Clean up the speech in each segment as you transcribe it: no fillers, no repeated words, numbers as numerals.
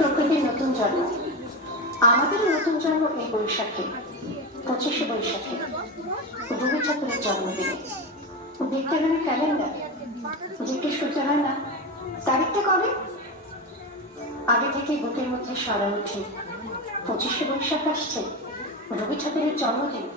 প্রকৃতির নতুন জন্ম, আমাদের নতুন জন্ম এই বৈশাখে, 25শে বৈশাখে, রবি ঠাকুরের জন্মদিনে। দেখতে গেলে ক্যালেন্ডার জিজ্ঞেস করতে হয় না তারিখটা কবে, আগে থেকে বুকের মধ্যে সারা উঠে 25শে বৈশাখ আসছে, রবি ঠাকুরের জন্মদিন।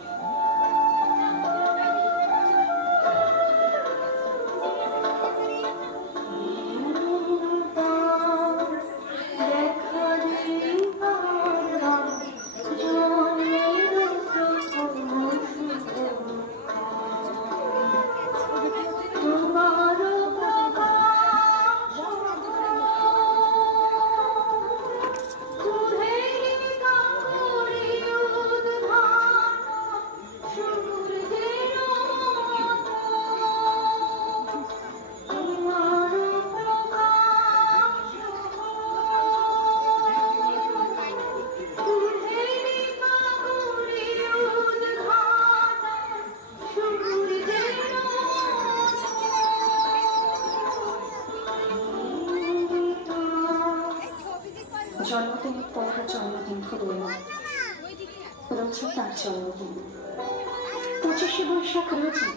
জন্মদিনের পর জন্মদিন ফুরিয়ে রয়েছে তার জন্মদিন 25শে বৈশাখ রয়েছে।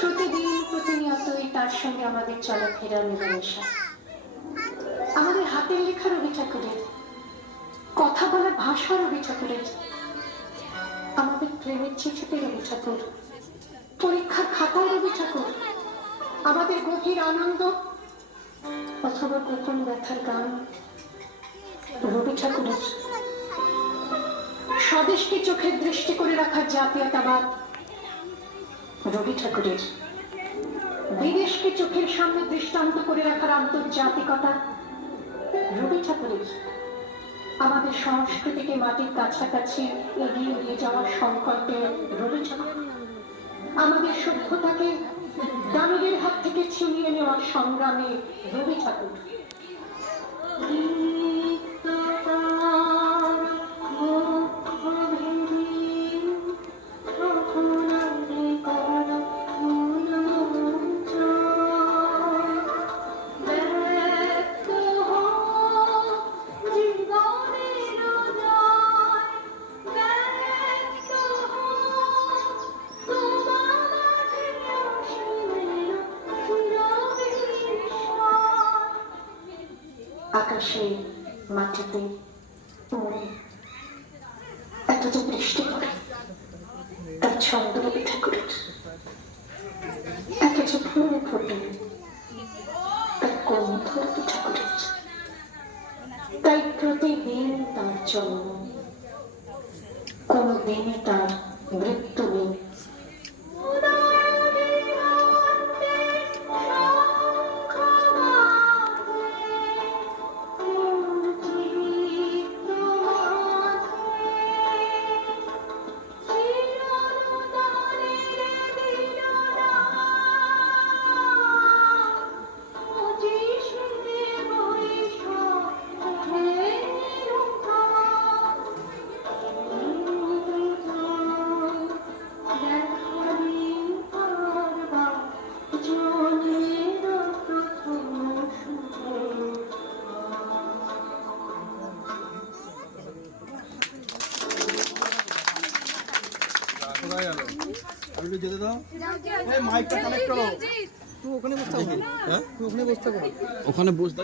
প্রতিদিন প্রতিনিয়তই তার সঙ্গে আমাদের চলাফেরা মেলামেশা, আমাদের হাতের লেখা রবি ঠাকুরের, কথা বলার ভাষা রবি ঠাকুরের, আমাদের প্রেমের চিঠিতে রবি ঠাকুর, পরীক্ষার খাতায় রবি ঠাকুর, আমাদের গভীর আনন্দ অথবা গোপন ব্যথার গান রবি ঠাকুরের, স্বদেশকে চোখের দৃষ্টি করে রাখার জাতীয়তাবাদ রবি ঠাকুরের, বিদেশকে চোখের সামনে দৃষ্টান্ত করে রাখার আন্তর্জাতিকতা রবি ঠাকুরের, আমাদের সংস্কৃতিকে মাটির কাছাকাছি এগিয়ে নিয়ে যাওয়ার সংকল্পে রবি ঠাকুর, আমাদের সভ্যতাকে দানবের হাত থেকে ছিনিয়ে নেওয়ার সংগ্রামে রবি ঠাকুর। আকাশে মাটিতে মনে এত যে বৃষ্টি পড়ে, তার ছন্দ রবি ঠাকুরের, এত যে ফুল ফোটে তার গন্ধ রবি ঠাকুরের, তাই প্রতিদিন তার জন্ম, কোনদিনই তার মৃত্যু নেই। যেতে দাও, মাইকটা কানেক্ট করো, তুই ওখানে বসতে, ওখানে বসতে, ওখানে বসতে।